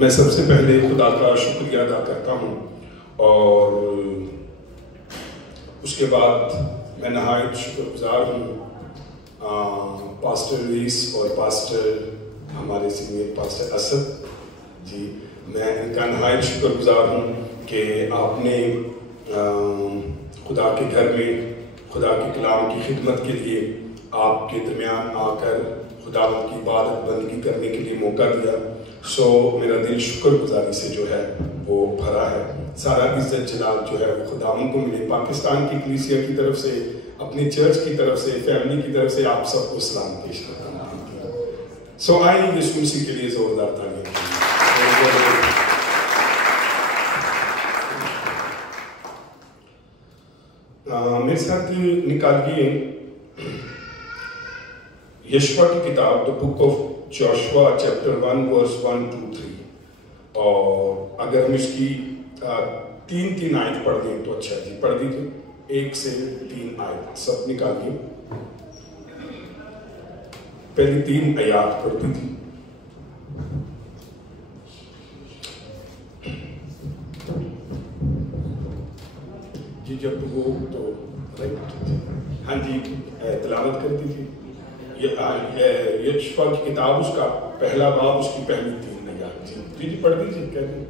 میں سب سے پہلے خدا کا شکریہ ادا کرتا ہوں اور اس کے بعد میں نہایت شکر گزار ہوں پاسٹر ریس اور پاسٹر ہمارے سینئر پاسٹر اسد جی، میں ان کا نہایت شکر گزار ہوں کہ آپ نے خدا کے گھر میں خدا کے کلام کی خدمت کے لیے آپ کے درمیان آ کر خداوند کی عبادت بندگی کرنے کے لیے موقع دیا۔ میرا دل شکر گزاری سے جو ہے وہ بھرا ہے۔ سارا عزت جلال جو ہے وہ خداوند کو ملے۔ پاکستان کی کلیسیا کی طرف سے، اپنی چرچ کی طرف سے، فیملی کی طرف سے آپ سب کو سلام پیش کرتا ہوں۔ آئیے یسوع مسیح کے لیے زوردار تالیاں۔ میرے ساتھ نکالیے یشوع کی کتاب The Book of Joshua chapter 1 verse 1 to 3، اور اگر ہم اس کی تین آیت پڑھ دیں تو اچھا جی، پڑھ دیجیے 1 سے 3 آیت سب نکالیے۔ پہلی 3 آیات پڑھ دیجیے۔ جی جب وہ تو ہاں جی تلاوت کر دیجیے۔ یشوع کی کتاب اس کا پہلا باب، اس کی پہلی 3 آیات جی پڑھ دیجیے۔ کہہ دیں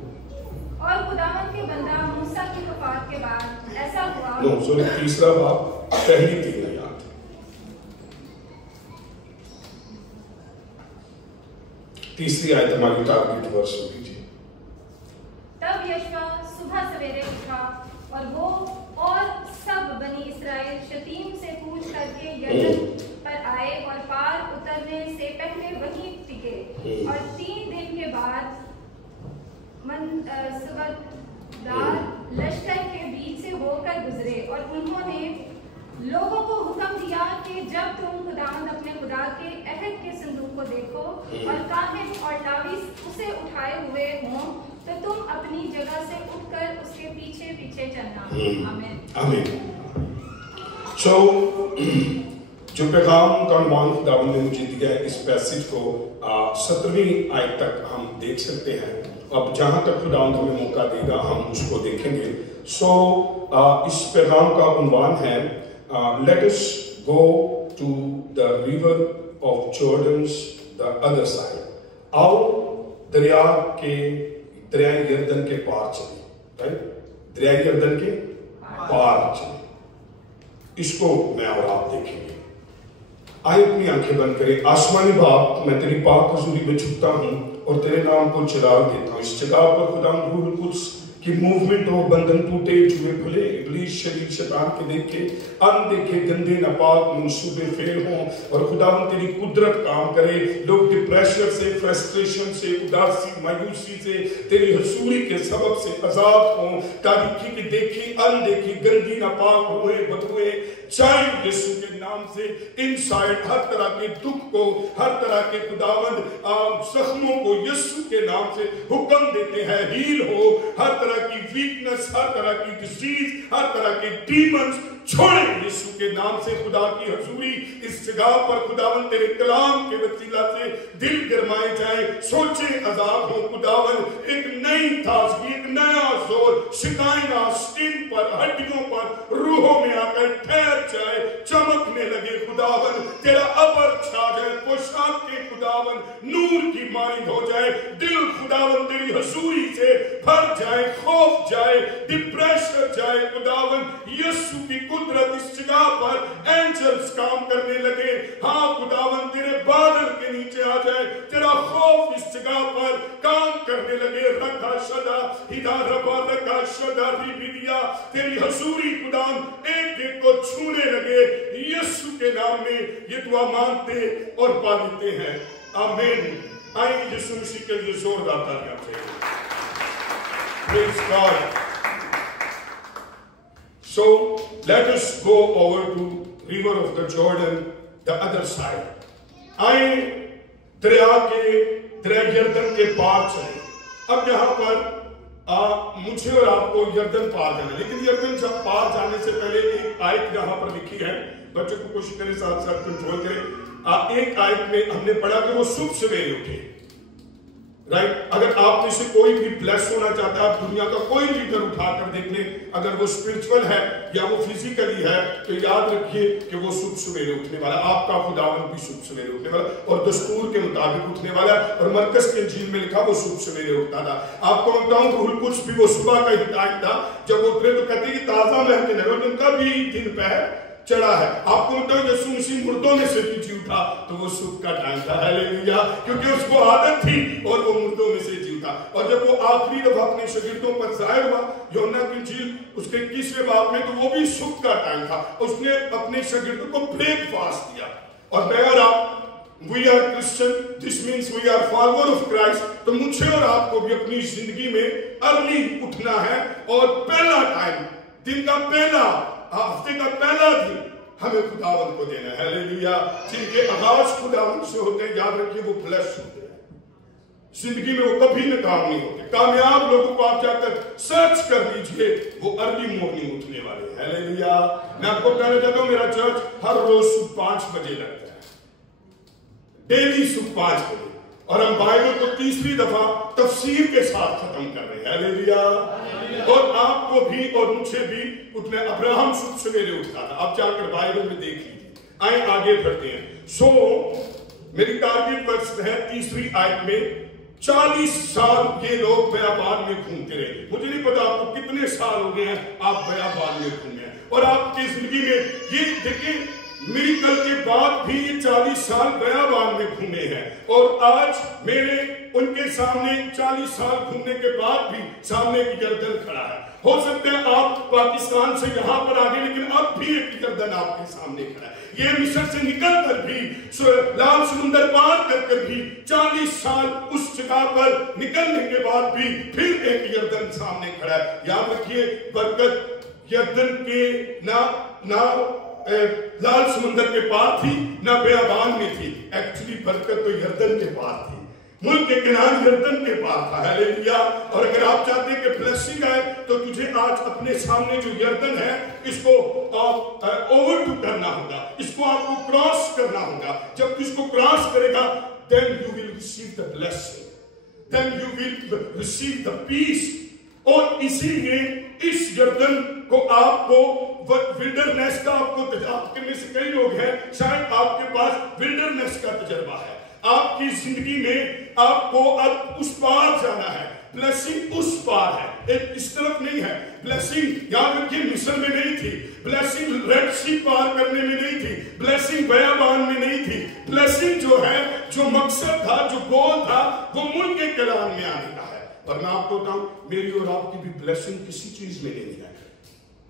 اور خداوند کے بندہ موسیٰ کی وفات کے بعد ایسا ہوا۔ تیسرا باب پہلی 3 آیات۔ تیسری آیت ہماری ٹارگٹ ورس ہوگی جی۔ تب یشوع صبح سویرے اٹھا اور وہ اور سب بنی اسرائیل شتیم سے کوچ کر کے یردن پر آئے اور پار اترنے سے پہلے وہیں ٹکے، اور 3 دن کے بعد منصبدار لشکر کے بیچ سے ہو کر گزرے، اور انہوں نے لوگوں کو حکم دیا کہ جب تم خداوند اپنے خدا کے عہد کے صندوق کو دیکھو اور کاہن اور لاوی اسے اٹھائے ہوئے ہوں تو تم اپنی جگہ سے اٹھ کر اس کے پیچھے پیچھے چلنا۔ آمین آمین۔ جو پیغام کا عنوان خداوند نے مجھے دیا ہے، اس پیسج کو 17ویں آیت تک ہم دیکھ سکتے ہیں۔ اب جہاں تک خداوند ہمیں موقع دے گا ہم اس کو دیکھیں گے۔ اس پیغام کا عنوان ہے Let us go to the river of Jordan's the other side۔ آؤ دریائے یردن کے پار چلیں، دریائے یردن کے پار چلیں۔ اس کو میں اور آپ دیکھیں گے۔ آئے اپنی آنکھیں بند کریں۔ آسمانی باپ، میں تیری پاک حضوری میں جھکتا ہوں اور تیرے نام کو چلا دیتا ہوں۔ اس جگہ پر خدا روح القدس کی موومنٹ ہو، بندن ٹوٹے، جوئے کھلے، ابلیس شریر شیطان کے دیکھے ان دیکھے گندے ناپاک منصوبے فیل ہوں، اور خدا تیری قدرت کام کرے۔ لوگ ڈپریشن سے، فرسٹریشن سے، اداسی، مایوسی سے، تیری حضوری کے سبب سے آزاد ہوں۔ تاریکی کی دیکھی ان دیکھی گندی ناپاک ہوئے بدوئے جائیں یسوع کے نام سے۔ انسائیڈ ہر طرح کے دکھ کو، ہر طرح کے خداوند زخموں کو یسوع کے نام سے حکم دیتے ہیں ہیل ہو۔ ہر طرح کی ویکنس، ہر طرح کی ڈیزیز، ہر طرح کے ڈیمنز چھوڑیں یسوع کے نام سے۔ خدا کی حضوری اس جگہ پر خداوند تیرے کلام کے وسیلہ سے دل گرمائے جائیں، سوچیں آزاد ہوں خداوند۔ ایک نئی تازگی، ایک نیا زور شکائنا سکن پر، ہڈیوں پر، روحوں میں آ کر ٹھہر جائے، چمکنے لگے خداوند۔ تیرا ابر چھا جائے، پوشاک کے خداوند نور کی مانند ہو جائے۔ دل خداوند تیری حضوری سے بھر جائے، خوف جائے، ڈپریشن جائے خداوند۔ یسوع کی قدرت اس جگہ پر اینجلز کام کرنے لگے۔ ہاں خداوند تیرے بادل کے نیچے آ جائے، تیرا خوف اس جگہ پر کام کرنے لگے۔ رکھا شدہ ہدا ربا رکھا شدہ ریبیدیا، تیری حضوری خداوند ایک ایک کو چھونے لگے۔ یسوع کے نام میں یہ دعا مانتے اور پا لیتے ہیں، آمین۔ آئیں یسوع مسیح کے لیے زوردار تالیاں سے۔ Praise God۔ Let us go over to river of the Jordan, the other side۔ آئیں دریا یردن کے پار چلیں۔ اب یہاں پر مجھے اور آپ کو یردن پار جانا ہے، لیکن یردن جب پار جانے سے پہلے ایک آیت یہاں پر لکھی ہے۔ بچوں کو کوشش کریں ساتھ ساتھ کنٹرول کریں۔ ایک آیت میں ہم نے پڑھا کہ وہ صبح سویرے اٹھے، राइट। अगर आप में से कोई भी ब्लेस होना चाहता है, आप दुनिया का कोई लीडर उठाकर देख ले, अगर वो स्पिरिचुअल है या वो फिजिकली है, तो याद रखिए कि वो शुभ सवेरे उठने वाला, आपका खुदावंद भी शुभ सवेरे उठने वाला और दस्तूर के मुताबिक उठने वाला। और मरकस के इंजील में लिखा वो शुभ सवेरे उठता था। आपको बताऊं रूहुल कुद्स भी वो सुबह का ही टाइम था जब वो उतरे, तो कहते कि ताजा महक नगर उनका भी दिन पहर चढ़ा है। आपको बताओ यीशु मसीह मुर्दों में से जी उठा तो वो सुख का टाइम था, हालेलुया, क्योंकि उसको आदत थी और वो मुर्दों में से जी उठा। और जब वो आखिरी दफा अपने शागिर्दों पर जाहिर हुआ यूहन्ना की इंजील उसके 21वें बाब में, तो वो भी सुख का टाइम था। उसने अपने शागिर्दों को ब्रेकफास्ट दिया। और मैं और आप, we are Christian, this means we are follower of Christ, तो मुझे और आपको भी अपनी जिंदगी में अर्ली उठना है और पहला टाइम, दिन का पहला, हफ्ते का पहला दिन हमें खुदावंद को देना है, हालेलुया। जिनके आगाज खुदावंद से होते हैं, याद रखिए वो ब्लेस्ड होते हैं, जिंदगी में वो कभी नाकाम नहीं होते। कामयाब लोगों को आप जाकर सर्च कर लीजिए, वो अर्ली मॉर्निंग उठने वाले हैं, हालेलुया। मैं आपको कहना चाहता हूं, मेरा चर्च हर रोज सुबह 5 बजे लगता है, डेली सुबह 5 बजे, और हम बाइबल को तीसरी दफा तफसीर के साथ खत्म कर रहे हैं, हालेलुया। और आपको भी और मुझे भी उठने, अब्राहम शुभ सवेरे उठता था, आप जाकर बाइबल में देख लीजिए। आए आगे बढ़ते हैं। सो मेरी टारगेट वर्स है तीसरी आयत में, 40 साल ये लोग बयाबान में घूमते रहे। मुझे नहीं पता आपको कितने साल हो गए हैं आप बयाबान में घूमे हैं, और आपकी जिंदगी में ये देखिए मिरेकल के बाद भी ये 40 साल बयाबान में घूमे हैं, और आज मेरे उनके सामने 40 साल घूमने के बाद भी सामने एक गर्दन खड़ा है। हो सकता है आप पाकिस्तान से यहां पर आ गए, लेकिन अब भी एक गर्दन आपके सामने खड़ा है। ये मिस्र से निकलकर भी, लाल समुंदर पार कर भी 40 साल उस जगह पर निकलने के बाद भी फिर एक गर्दन सामने खड़ा है। याद रखिए, बरकत यर्दन के ना लाल समुंदर के पार थी, ना बेयाबान में थी। एक्चुअली बरकत तो यर्दन के पार थी, मुल्क के किनारे यर्दन के पार था, हालेलुया। और अगर आप चाहते हैं कि ब्लेसिंग आए, तो तुझे आज अपने सामने जो यर्दन है इसको ओवरटू करना होगा, इसको आपको क्रॉस करना होगा। जब तू इसको क्रॉस करेगा, then you will receive the blessing, then you will receive the peace। और इसीलिए इस यर्दन को आपको विल्डरनेस का, आपके में से कई लोग हैं शायद आपके पास विल्डरनेस का तजर्बा है। आपकी जिंदगी में आपको अब उस पार जाना है, ब्लेसिंग उस पार है, एक इस तरफ नहीं है। ब्लेसिंग याद रखिए मिस्र में नहीं थी, ब्लेसिंग रेड सी पार करने में नहीं थी, ब्लेसिंग बयाबान में नहीं थी। ब्लेसिंग जो है, जो मकसद था, जो गोल था, वो मुल्क के कलाम में आने का है। और मैं आपको बताऊं, मेरी और आपकी भी ब्लेसिंग किसी चीज में नहीं है,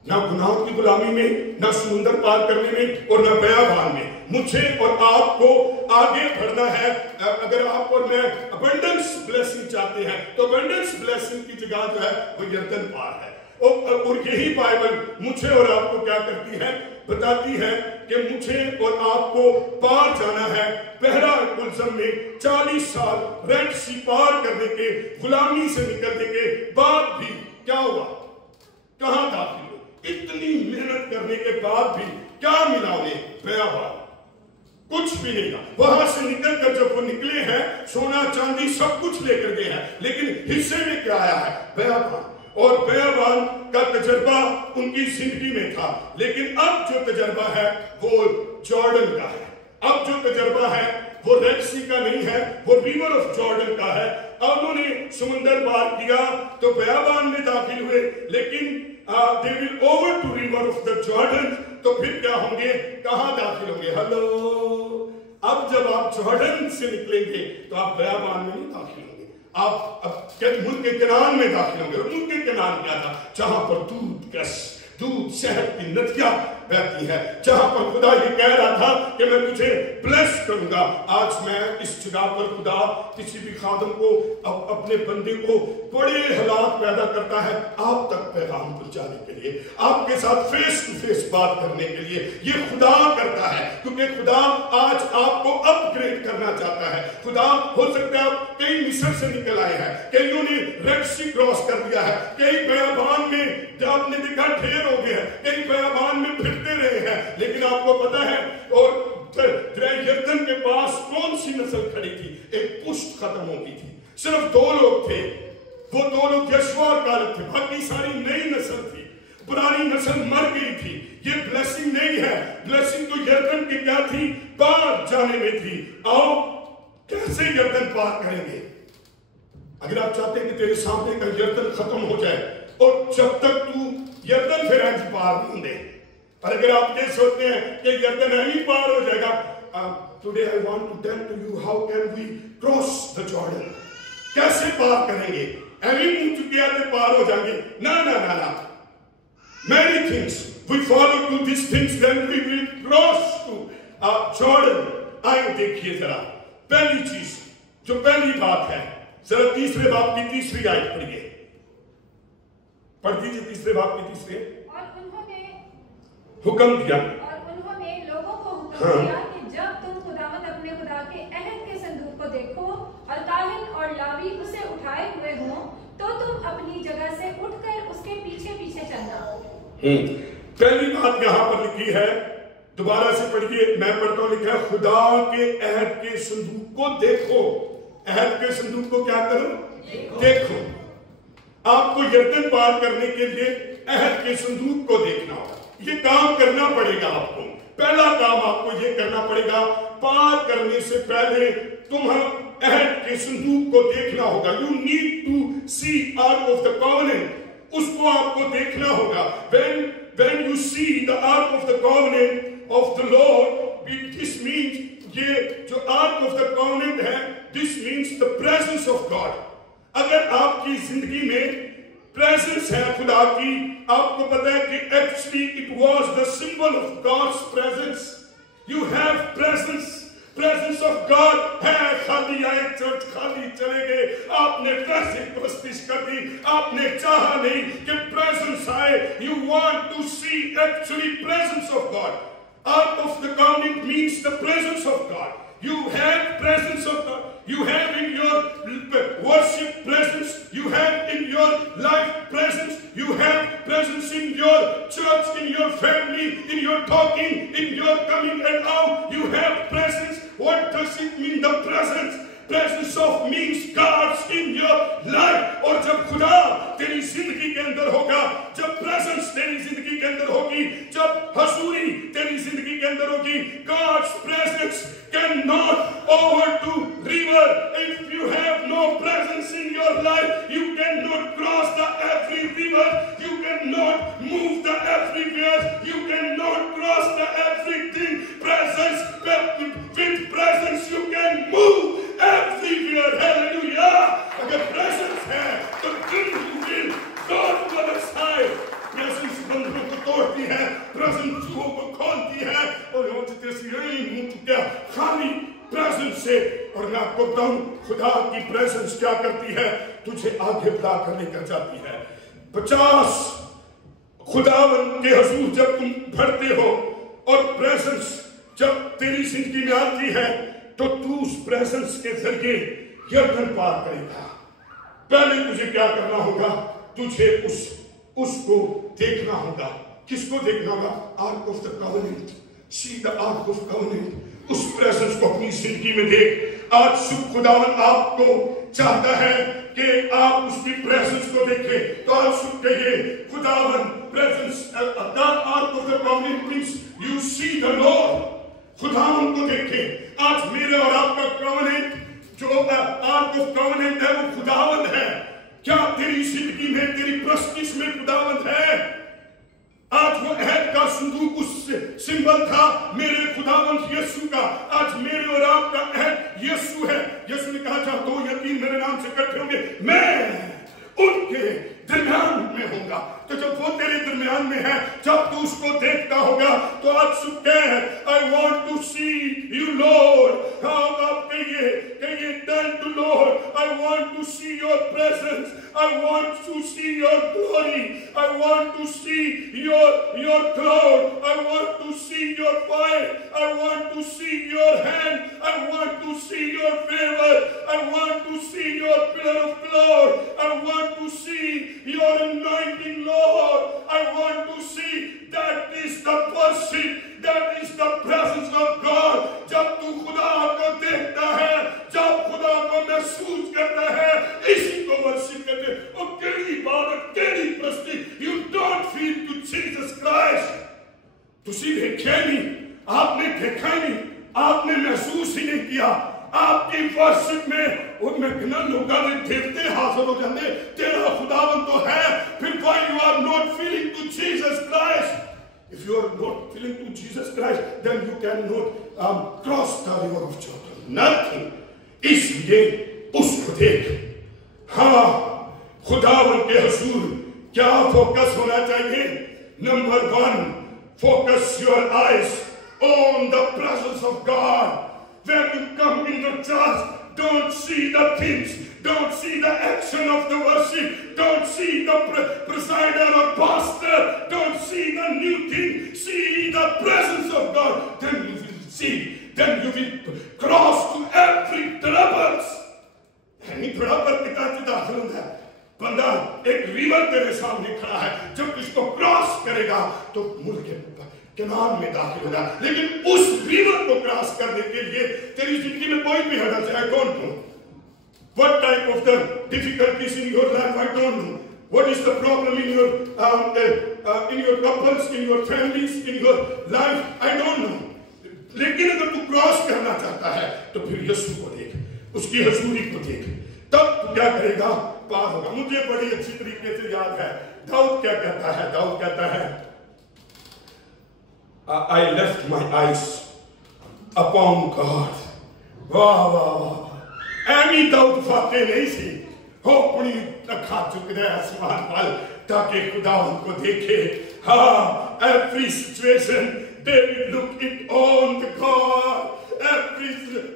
ना गुनाहों की गुलामी में, ना समुंदर पार करने में, और ना बयाबान में। मुझे और आपको आगे बढ़ना है। अगर आप और मैं अबंडेंस ब्लेसिंग चाहते हैं, तो अबंडेंस ब्लेसिंग की जगह जो है वो यर्दन पार है। और यही बाइबल मुझे और आपको क्या करती है, बताती है कि मुझे और आपको पार जाना है पहरा कुलसम में। 40 साल रेड सी पार करने के, गुलामी से निकलने के बाद भी क्या हुआ, कहां दाखिल हुए? इतनी मेहनत करने के बाद भी क्या मिला उन्हें? बयाबान, कुछ भी नहीं था। वहां से निकलकर जब वो निकले हैं, सोना चांदी सब कुछ लेकर गए हैं, लेकिन हिस्से में क्या आया है? बयाबान। और बयाबान का तजर्बा उनकी जिंदगी में था, लेकिन अब जो तजर्बा है वो जॉर्डन का है। अब जो तजर्बा है वो रेड सी का नहीं है, वो रिवर ऑफ जॉर्डन का है। अब उन्होंने समुंदर पार किया तो बयाबान में दाखिल हुए, लेकिन they will over to river of the Jordan, तो फिर क्या होंगे, कहां दाखिल होंगे? हेलो, अब जब आप जॉर्डन से निकलेंगे तो आप बयाबान में नहीं दाखिल होंगे, आप अब मुल्क के किनान में दाखिल होंगे। और मुल्क के किनान क्या था? जहां पर दूध शहद की नदियां बहती है, जहां पर खुदा ये कह रहा था कि मैं तुझे ब्लेस करूंगा। आज मैं इस जगह पर खुदा किसी भी खादम को, अपने बंदे को बड़े हालात पैदा करता है आप तक पैगाम पहुंचाने के लिए, आपके साथ फेस टू फेस बात करने के लिए। ये खुदा करता है, क्योंकि खुदा आज आपको अपग्रेड करना चाहता है। खुदा हो सकता है आप कई मिस्र से निकल आए हैं, कईयों ने रेड सी क्रॉस कर दिया है, कई बयाबान में आपने देखा ढेर हो गया, कई बयाबान में फिरते रहे हैं, लेकिन आपको पता है और यर्दन के पास कौन सी नस्ल खड़ी थी? एक पुश्त खत्म हो गई थी, صرف 2 لوگ تھے، وہ 2 لوگ یشوع اور کالب تھے، باقی ساری نئی نسل تھی، پرانی نسل مر گئی تھی۔ یہ بلیسنگ نہیں ہے، بلیسنگ تو یردن کی کیا تھی؟ پار جانے میں تھی۔ آؤ کیسے یردن پار کریں گے؟ اگر آپ چاہتے ہیں کہ تیرے سامنے کا یردن ختم ہو جائے اور جب تک تو یردن پھر اینج پار نہیں دے، اور اگر آپ یہ سوچتے ہیں کہ یردن اینج پار ہو جائے گا، today I want to tell to you how can we cross the Jordan. کیسے پار کریں گے؟ ایویں منہ چکے آتے پار ہو جائیں گے؟ نا many things we follow to these things then we will cross to Jordan. آئیں دیکھیے ذرا پہلی چیز جو پہلی بات ہے، ذرا تیسرے باب کی تیسری آیت پڑھیے، پڑھ دیجیے تیسرے باب کی تیسری۔ اور انہوں نے حکم دیا، اور انہوں نے لوگوں کو حکم دیا کہ جب تم خداوند اپنے خدا کے عہد کے صندوق کو دیکھو اور کاہن اور لاوی اسے اٹھائے ہوئے ہوں تو تم اپنی جگہ سے اٹھ کر اس کے پیچھے پیچھے چلنا۔ پہلی بات یہاں پر لکھی ہے، دوبارہ سے پڑھیے، میں پڑھتا ہوں، لکھا ہے خدا کے عہد کے صندوق کو دیکھو۔ عہد کے صندوق کو کیا کرو؟ دیکھو۔ آپ کو یردن پار کرنے کے لیے عہد کے صندوق کو دیکھنا ہوگا، یہ کام کرنا پڑے گا آپ کو۔ پہلا کام آپ کو یہ کرنا پڑے گا، پار کرنے سے پہلے تمہیں عہد کے صندوق کو دیکھنا ہوگا۔ You need to see Ark of the Covenant. اس کو آپ کو دیکھنا ہوگا۔ When you see the Ark of the Covenant of the Lord, this means یہ جو Ark of the Covenant ہے، this means the presence of God. اگر آپ کی زندگی میں presence ہے خدا کی، آپ کو پتا ہے کہ actually it was the symbol of God's presence. You have presence of God ہے۔ خالی آئے چرچ، خالی چلے گئے، آپ نے ویسے پرستش کر دی، آپ نے چاہا نہیں کہ presence آئے۔ You want to see actually presence of God. Ark of the Covenant means the presence of God. You have presence of God. You have in your worship presence. You have in your life presence. You have presence in your church, in your family, in your talking, in your coming and out. You have presence. What does it mean, the presence? Presence of means God's in your life. اور جب خدا تیری زندگی کے اندر ہوگا، جب presence تیری زندگی کے اندر ہوگی، جب حضوری تیری زندگی کے اندر ہوگی، God's presence cannot overdo river. If you have no presence in your life, you cannot cross the every river. You cannot move the everywhere. You cannot cross the everything. Presence, with presence you can move everywhere. Hallelujah. اگر presence ہے تو will go to the other side. Presence بندروں کو توڑتی ہے، presence چوہوں کو کھولتی ہے، اور وہ جیسے منہ چکیا خالی presence سے۔ اور میں آپ کو بتاؤں خدا کی presence کیا کرتی ہے، تجھے آگے بڑھا کر لے کر جاتی ہے۔ 50 خداوند کے حضور جب تم بڑھتے ہو اور presence جب تیری زندگی میں آتی ہے تو تو اس presence کے ذریعے یردن پار کرے گا۔ پہلے تجھے کیا کرنا ہوگا؟ تجھے اس کو دیکھنا ہوگا۔ کس کو دیکھنا ہوگا؟ Ark of the Covenant. See the Ark of Covenant. Us presence کو اپنی زندگی میں دیکھ۔ آج صبح خداوند آپ کو چاہتا ہے کہ آپ اس کی presence کو دیکھیں، تو آج صبح کہیے خداوند presence. That Ark of the Covenant means you see the Lord. خداوند کو دیکھیں۔ آج میرے اور آپ کا covenant جو Ark of Covenant ہے وہ خداوند ہے۔ کیا تیری زندگی میں تیری پرستش میں خداوند ہے؟ آج وہ عہد کا صندوق اس سمبل تھا میرے خداوند یسوع کا۔ آج میرے اور آپ کا عہد یسوع ہے۔ یسوع نے کہا جہاں 2 یا 3 میرے نام سے اکٹھے ہوں گے میں ان کے درمیان میں ہوں گا۔ تو جب وہ تیرے درمیان میں ہے، جب تو اس کو دیکھتا ہوگا تو آج صبح کہہ I want to see you Lord. آپ کہیے tell to Lord I want to see your presence. I want to see your glory. I want to see your cloud. I want to see your fire. I want to see your hand. I want to see your favor. I want to see your pillar of cloud. I want to see your anointing, Lord. I want to see. That is the worship. That is the presence of God. جب تو خدا کو دیکھتا ہے، جب خدا کو محسوس کرتا ہے، دیکھا ہی نہیں, آپ نے دیکھا ہی نہیں, آپ نے محسوس ہی نہیں کیا. آپ کی ورشپ میں ان میں کتنا لوگوں نے دیوتے حاضر ہو جاتے, تیرا خداوند تو ہے, پھر why you are not feeling to Jesus Christ? If you are not feeling to Jesus Christ, then you cannot cross the river of Jordan. Nothing. اس لیے اس کو دیکھ. ہاں, خداوند کے حضور کیا فوکس ہونا چاہیے؟ Number 1, focus your eyes on the presence of God. When you come in the church, don't see the things, don't see the action of the worship, don't see the presider or pastor, don't see the new thing, see the presence of God. Then you will see, then you will cross to every troubles. یعنی trouble کے طرف داخل ہوتا ہے. بندہ ایک river تیرے سامنے کھڑا ہے, جب اس کو کراس کرے گا تو ملک کنان میں داخل ہوگا. لیکن اس ریور کو کراس کرنے کے لیے تیری زندگی میں کوئی بھی حدث ہے, I don't know. What type of the difficulties in your life, I don't know. What is the problem in your couples, in your families, in your life, I don't know. لیکن اگر تو کراس کرنا چاہتا ہے تو پھر یسوع کو دیکھ, اس کی حضوری کو دیکھ, تب تو کیا کرے گا؟ پار ہوگا. مجھے بڑی اچھی طریقے سے یاد ہے داؤد کیا کہتا ہے. داؤد کہتا ہے I left my eyes upon God. واہ واہ واہ, ایمی داؤد فاتح نہیں سی, وہ اپنی اکھا چک دے آسمان پر تاکہ خداوند کو دیکھے. ہاں, every situation David looked it on the God.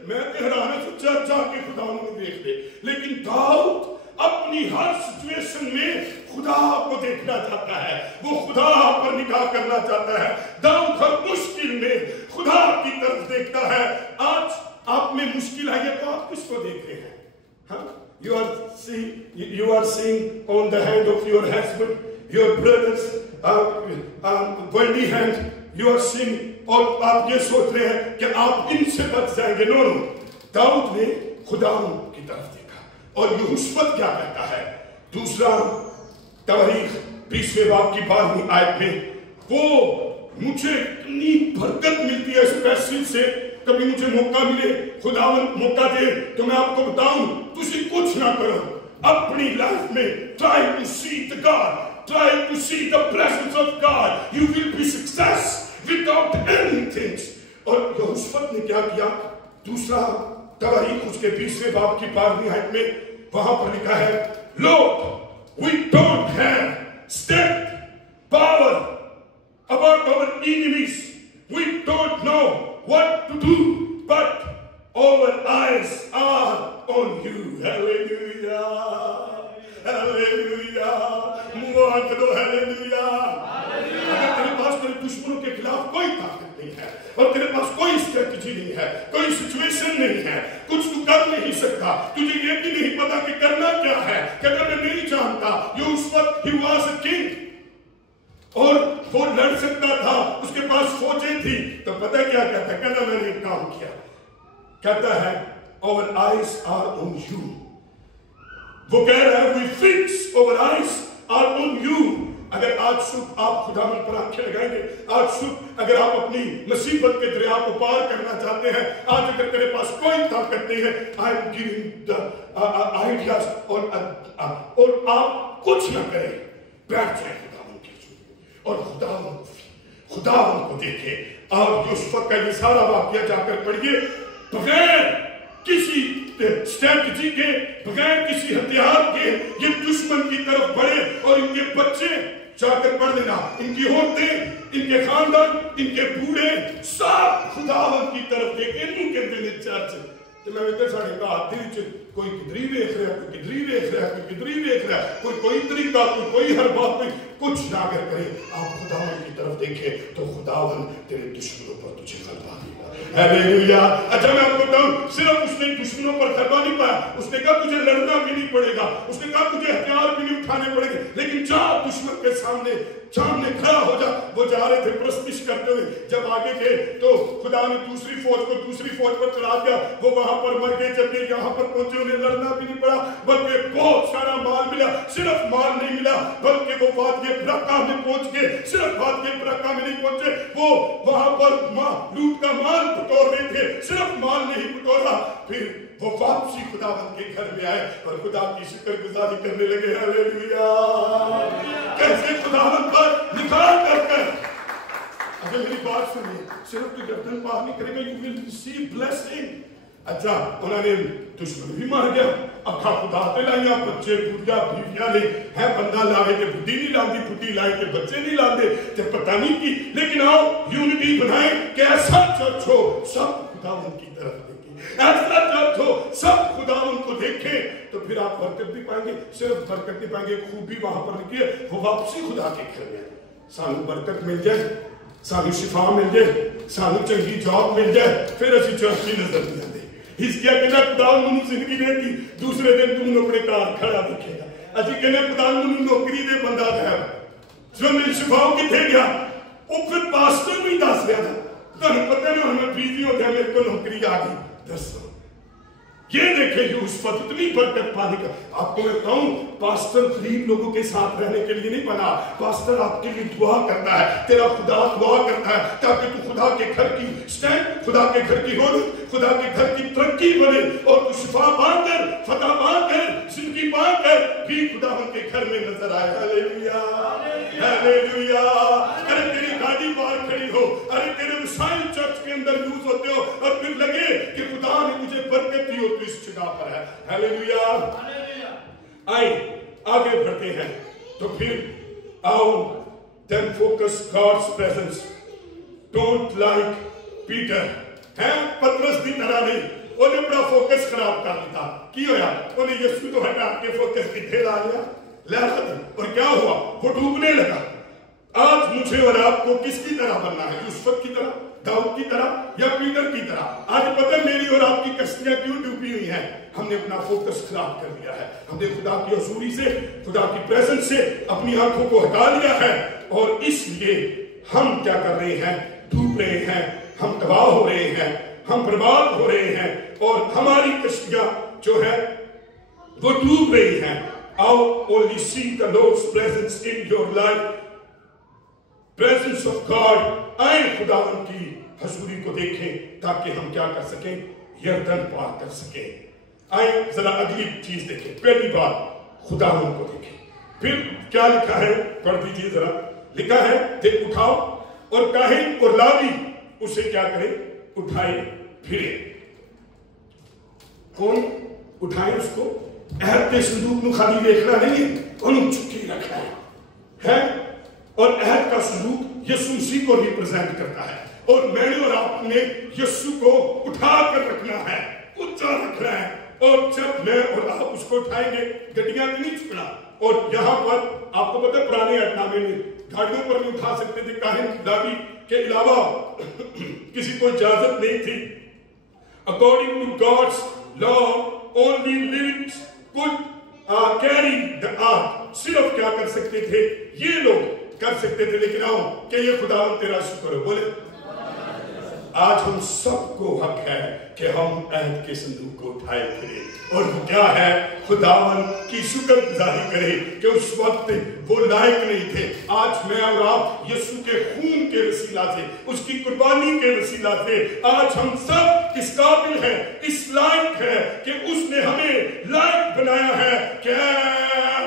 میں حیران ہوں, چرچ جا کے خداوند کو دیکھ لے, لیکن داؤد اپنی ہر سچویشن میں خدا کو دیکھنا چاہتا ہے, وہ خدا پر نگاہ کرنا چاہتا ہے. داؤد ہر مشکل میں خدا کی طرف دیکھتا ہے. آج آپ میں مشکل آئی ہے تو آپ کس کو دیکھ رہے ہیں؟ ہاں, you are seeing on the hand of your husband, your brothers, worldly hand, you are seeing, اور آپ یہ سوچ رہے ہیں کہ آپ ان سے بچ جائیں گے. نو نو, داؤد نے خدا کی طرف دیکھا. اور یہوشفت کیا کہتا ہے؟ دوسرا تواریخ 20ویں باب کی 12ویں آیت میں, وہ مجھے اتنی برکت ملتی ہے اس پیسے سے, کبھی مجھے موقع ملے, خداوند موقع دے تو میں آپ کو بتاؤں, تجھے کچھ نہ کرو اپنی لائف میں. try to see the God, try to see the presence of God, you will be success without anything. اور یہوشفت نے کیا کیا؟ دوسرا تواریخ اس کے 20ویں باب کی 12ویں آیت میں وہاں پر لکھا ہے, Lord, we don't have strength, power about our enemies. We don't know what to do, but our eyes are on you. Hallelujah. Hallelujah. Move کرو, hallelujah. اگر تیرے پاس تیرے دشمنوں کے خلاف کوئی طاقت نہیں ہے اور تیرے پاس کوئی اسٹریٹجی نہیں ہے, کوئی سچویشن نہیں ہے, کچھ تو کر نہیں سکتا, تجھے یہ بھی نہیں پتا کہ کرنا کیا ہے, کہتا میں نہیں جانتا. یہ اس وقت he was a king, اور وہ لڑ سکتا تھا, اس کے پاس فوجیں تھی, تو پتہ کیا کہتا ہے؟ کہتا میں نے ایک کام کیا. کہتا ہے our eyes are on you. وہ کہہ رہا ہے we fix our eyes are on you. اگر آج صبح آپ خدا پر آنکھیں لگائیں گے, آج صبح اگر آپ اپنی مصیبت کے دریا کو پار کرنا چاہتے ہیں, آج اگر تیرے پاس کوئی طاقت نہیں ہے, I am giving the ideas, اور آپ کچھ نہ کریں, بیٹھ جائیں خداوند کے حضور اور خداوند کو دیکھیں. آپ یوسف کا یہ سارا واقعہ جا کر پڑھیے, بغیر کسی اسٹریٹجی کے, بغیر کسی ہتھیار کے یہ دشمن کی طرف بڑھے, اور ان کے بچے جا کر پڑھ لینا, ان کی عورتیں, ان کے خاندان, ان کے بوڑھے سب خداوند کی طرف دیکھیں. ان کے دل چرچ کہ میں کہتے ساڑھے کہا دل چ کوئی کدری ویکھ رہا ہے, کوئی کدری ویکھ رہا ہے, کوئی کدری ویکھ رہا ہے, کوئی طریقہ, کوئی ہر بات میں کچھ نہ اگر کرے, آپ خداوند کی طرف دیکھیں تو خداوند تیرے دشمنوں پر تجھے غلبہ دے گا. ہیلیلویا. اچھا میں آپ کو بتاؤں, صرف اس نے دشمنوں پر غلبہ نہیں پایا, اس نے کہا تجھے لڑنا بھی نہیں پڑے گا, اس نے کہا تجھے ہتھیار بھی نہیں उठाने पड़ेंगे, लेकिन जा दुश्मन के सामने खड़ा हो जा। वो जा रहे थे प्रस्तिश करते हुए, जब आगे गए तो खुदा ने दूसरी फौज पर चढ़ा दिया। वो वहां पर मर गए। जब ये यहाँ पर पहुंचे, उन्हें लड़ना भी नहीं पड़ा, बल्कि बहुत सारा माल मिला। सिर्फ माल नहीं मिला, बल्कि वो वादिये बरका में पहुंच गए। सिर्फ वादिये बरका में नहीं पहुंचे, वो वहां पर लूट का माल बटोर रहे थे। सिर्फ माल नहीं बटोरा, फिर वो वापसी खुदावंद के घर में आए और खुदा की शुक्रगुजारी करने लगे। हालेलुया। कैसे खुदावंद पर निखार कर अगर मेरी बात सुनिए, सिर्फ तो गर्दन पार नहीं करेगा, यू विल रिसीव ब्लेसिंग। अच्छा, उन्होंने दुश्मन भी मार गया, अखा खुदा ते लाइया, बच्चे बुढ़िया बीवियां ले है, बंदा लाए ते बुढ़ी नहीं लांदी, बुढ़ी लाए ते बच्चे नहीं लांदे, ते पता नहीं की। लेकिन आओ यूनिटी बनाए कि ऐसा चर्च हो सब खुदावंद की तरफ देखे, ऐसा चर्च हो सब खुदावंद को देखे, तो फिर आप बरकत भी पाएंगे। सिर्फ बरकत नहीं पाएंगे, खूबी वहां पर लिखी है, वो वापसी खुदा के घर में। सानू बरकत मिल जाए, सानू शिफा मिल जाए, सानू चंगी जॉब मिल जाए, फिर असी चर्च की नजर नहीं आते। हिजकिया कहना खुदा मैनू जिंदगी देती, दूसरे दिन तू अपने घर खड़ा दिखेगा। असी कहने खुदा मैनू नौकरी दे बंदा है, जो मेरी शिफाओ किथे गया, वो फिर पास्टर भी दस रहा था, तुहानू पता नहीं मैं बिजी हो गया, मेरे को नौकरी आ गई। दसो ये देखे उस पर इतनी बरकत पाने का। आपको मैं कहूं, पास्टर गरीब लोगों के साथ रहने के लिए नहीं बना, पास्टर आपके लिए दुआ करता है, तेरा खुदा दुआ करता है ताकि तू खुदा के घर की स्टैंड, खुदा के घर की रौनक, खुदा के घर की तरक्की बने और तू शिफा पाकर, फतह पाकर, जिंदगी पाकर भी खुदा के घर में नजर आए। Hallelujah, hallelujah. अरे तेरी गाड़ी बाहर खड़ी हो, अरे तेरे वसाइल चर्च के अंदर यूज होते हो और फिर लगे कि खुदा ने मुझे बरकत दी हो, तो इस जगह पर है। हालेलुया। आइए आगे बढ़ते हैं। तो फिर आओ, then focus God's presence. Don't like Peter, है पतरस की तरह नहीं, उन्हें बड़ा फोकस खराब कर दिया। की होया, उन्हें यीशु तो हटा के फोकस किथे ला लिया, और क्या हुआ, वो डूबने लगा। आज मुझे और आपको किसकी तरह बनना है, यूसुफ की तरह, दाऊद की तरह या पीटर की तरह? आज पता है मेरी और आपकी कश्तियां क्यों डूबी हुई हैं? हमने अपना फोकस खराब कर दिया है। हमने खुदा की हजूरी से, खुदा की प्रेजेंस से अपनी आंखों को हटा लिया है, और इसलिए हम क्या कर रहे हैं, डूब रहे हैं, हम तबाह हो रहे हैं, हम बर्बाद हो रहे हैं, और हमारी कश्तियां जो है वो डूब रही हैं। आओ, only see the Lord's presence in your life, presence of God. आए खुदावंद की हजूरी को देखें ताकि हम क्या कर सकें, यरदन पार कर सकें। आए जरा अगली चीज देखें। पहली बात खुदावंद को देखें, फिर क्या लिखा है, पढ़ दीजिए जरा। लिखा है, देख उठाओ और काहिन और लावी उसे क्या करें, उठाए फिरे। कौन उठाए उसको? अहद के संदूक में खाली देखना नहीं है, उन्होंने चुकी रखना है। और अहद का संदूक यीशु मसीह को रिप्रेजेंट करता है, और मैंने और आपने यीशु को उठा कर रखना है, ऊंचा रखना है। और जब मैं और आप उसको उठाएंगे, गड्डियां नहीं छुपना। और यहाँ पर आपको पता है, पुराने अहदनामे में गाड़ियों पर नहीं उठा सकते थे, काहिन लावी के अलावा किसी को इजाजत नहीं थी। According to God's law only living could carry the ark. सिर्फ क्या कर सकते थे, ये लोग कर सकते थे। लेकिन आओ कि ये खुदा तेरा शुक्र है, बोले आज हम सबको हक है कि हम अहद के संदूक को उठाए फिरे, और वो क्या है, खुदावन की शुक्रगुजारी करें कि उस वक्त वो लायक नहीं थे। आज मैं और आप यीशु के खून के वसीला से, उसकी कुर्बानी के वसीला से आज हम सब इस काबिल हैं, इस लायक है कि उसने हमें लायक बनाया है कि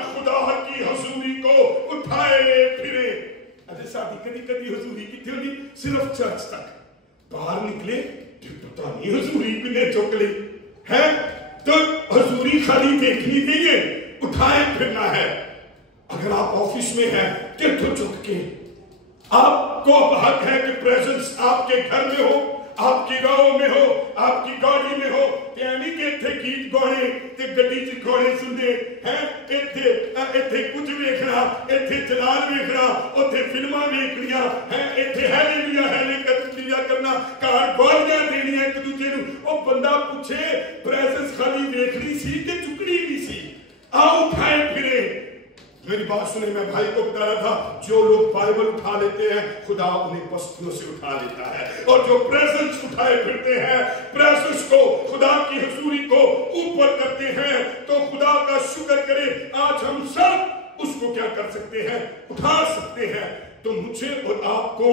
खुदा की हजूरी को उठाए फिरे। अरे शादी कभी कभी हजूरी की थी, सिर्फ चर्च तक, बाहर निकले पता नहीं हजूरी किने चुक ली है। तो हजूरी खाली देखनी नहीं है, उठाए फिरना है। अगर आप ऑफिस में हैं, तो चुक के आपको हक है कि प्रेजेंस आपके घर में हो, आपकी गाँव में हो, आपकी गाड़ी में हो। यानी कि इत्थे गीत गाने ते गड्डी च गाने सुनते हैं, इत्थे कुछ वेखना, इत्थे जलाल वेखना, उत्थे फिल्मां वेखनियां हैं, इत्थे हालेलुया हालेलुया करना, कार गालियां देनियां एक दूजे नूं। ओ बंदा पूछे प्रेजेंस खाली वेखनी सी कि चुकनी भी सी? आओ उठाए फिरे, मेरी बात सुने, मैं भाई को बता रहा था, जो लोग बाइबल उठा लेते हैं खुदा उन्हें पस्तियों से उठा लेता है, और जो प्रेजेंस उठाए फिरते हैं, प्रेजेंस को, खुदा की हुजूरी को ऊपर करते हैं, तो खुदा का शुक्र करें आज हम सब उसको क्या कर सकते हैं, उठा सकते हैं। तो मुझे और आपको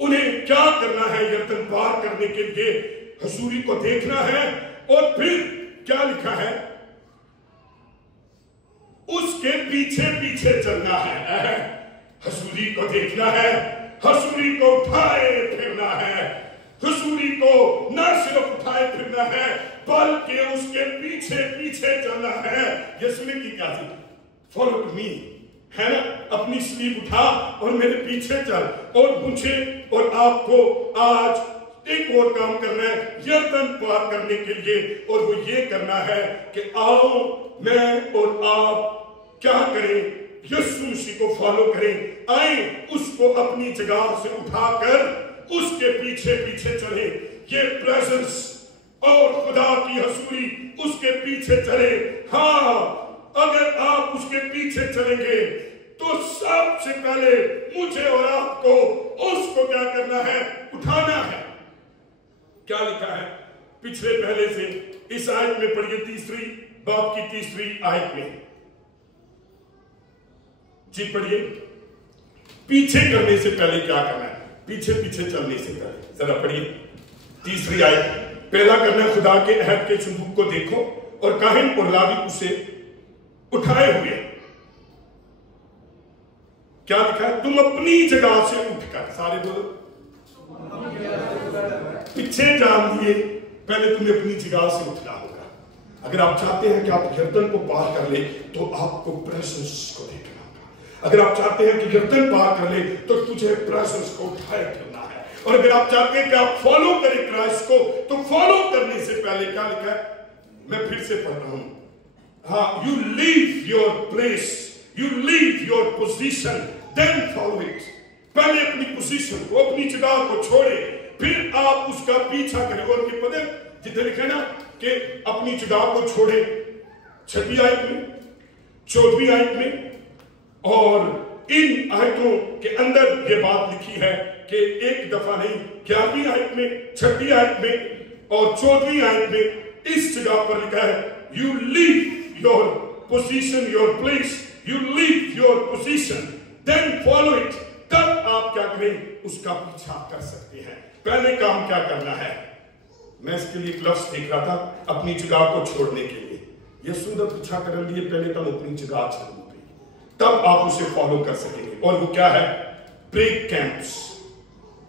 उन्हें क्या करना है, यर्दन पार करने के लिए हुजूरी को देखना है, और फिर क्या लिखा है, उसके पीछे पीछे चलना है। हुजूरी को देखना है, हुजूरी को उठाए फिरना है, हुजूरी को न सिर्फ उठाए फिरना है बल्कि उसके पीछे पीछे चलना है। यीशु की क्या थी, फॉलो मी, है ना, अपनी स्लीव उठा और मेरे पीछे चल। और मुझे और आपको आज एक और काम करना है यर्दन पार करने के लिए, और वो ये करना है कि आओ मैं और आप क्या करें, यीशु मसीह को फॉलो करें, आए उसको अपनी जगह से उठाकर उसके पीछे पीछे चले। ये प्रेजेंस और खुदा की हुजूरी उसके पीछे चले। हाँ, अगर आप उसके पीछे चलेंगे तो सबसे पहले मुझे और आपको उसको क्या करना है, उठाना है। क्या लिखा है पिछले पहले से, इस आयत में पढ़िए, तीसरी बाब की तीसरी आयत में जी पढ़िए। पीछे करने से पहले क्या करना है, पीछे पीछे चलने से पहले जरा पढ़िए तीसरी आयत। पहला करना है, खुदा के अहद के संदूक को देखो और काहिन और लावी उसे उठाए हुए। क्या लिखा है, तुम अपनी जगह से उठकर, सारे बोलो, पीछे जान लिए, पहले तुम्हें अपनी जगह से उठना होगा। अगर आप चाहते हैं कि आप यर्दन को पार कर ले तो आपको प्रेजेंस को देखना होगा। अगर आप चाहते हैं कि यर्दन पार कर ले तो तुझे प्रेजेंस को उठाए फिरना है। और अगर आप चाहते हैं कि आप फॉलो करें क्राइस्ट को, तो फॉलो करने से पहले क्या लिखा है, मैं फिर से पढ़ रहा हूं, हाँ, you leave your place, you leave your position, then follow it. पहले अपनी पोजीशन को, अपनी जगह को छोड़े, फिर आप उसका पीछा करें। और क्या पता है, जितने लिखे ना कि अपनी जगह को छोड़े, 6वीं आयत में, 14वीं आयत में, और इन आयतों के अंदर ये बात लिखी है कि एक दफा नहीं, 11वीं आयत में, 6वीं आयत में और 14वीं आयत में इस जगह पर लिखा है, you leave your position, your place, you leave your position, then follow it. तब आप क्या करें, उसका पीछा कर सकते हैं। पहले काम क्या करना है, मैं इसके लिए एक लफ्ज देख रहा था, अपनी जगह को छोड़ने के लिए। यह सुंदर पीछा करने के लिए पहले तुम अपनी जगह छोड़ोगे, तब आप उसे फॉलो कर सकेंगे। और वो क्या है, ब्रेक कैंप्स।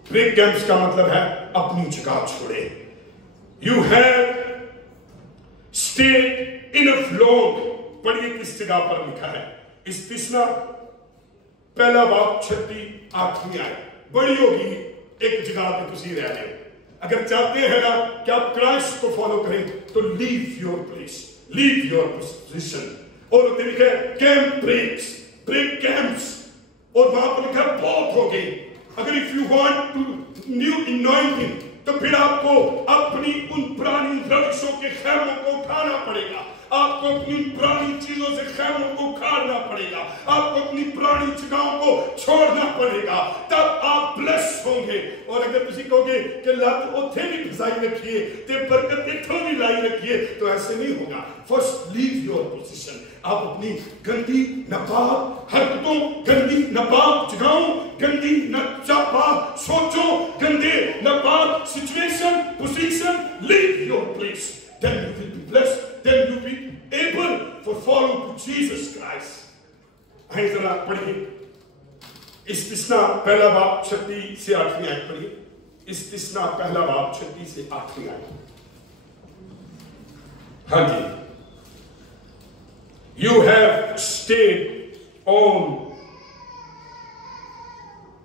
ब्रेक कैंप्स का मतलब है अपनी जगह छोड़े। You have stayed enough long, पढ़िए किस जगह पर लिखा है, इस्तिस्ना पहला बाब 6वीं आयत, बड़ी होगी एक जगह पे तुसी रह रहे। अगर चाहते हैं ना कि आप क्राइस्ट को फॉलो करें तो leave your place, leave your position. और लिखा है कैंप ब्रेक्स, ब्रेक कैंप्स, और वहां पर लिखा है बहुत हो गई। अगर if you want to new anointing तो फिर आपको अपनी उन पुरानी रविशों के खैमों को उठाना पड़ेगा, आपको अपनी पुरानी चीजों से खैमों को उखाड़ना पड़ेगा, आपको अपनी पुरानी जगहों को छोड़ना पड़ेगा, तब आप ब्लेस होंगे। और अगर किसी कहोगे कि लत उथे भी फसाई रखिए ते बरकत इथों भी लाई रखिए, तो ऐसे नहीं होगा। First leave your position. आप अपनी गंदी नापाक हरकतों, गंदी नापाक जगहों, गंदी नापाक सोचों, गंदे नापाक situation, position, leave your place, then you will be blessed, then you will be able to follow to Jesus Christ। आइए जरा पढ़िए इस्तिस्ना पहला बाब 6 से 8वीं आयत पढ़िए। इस्तिस्ना पहला बाब 6 से 8वीं आयत। हाँ जी, you have stayed on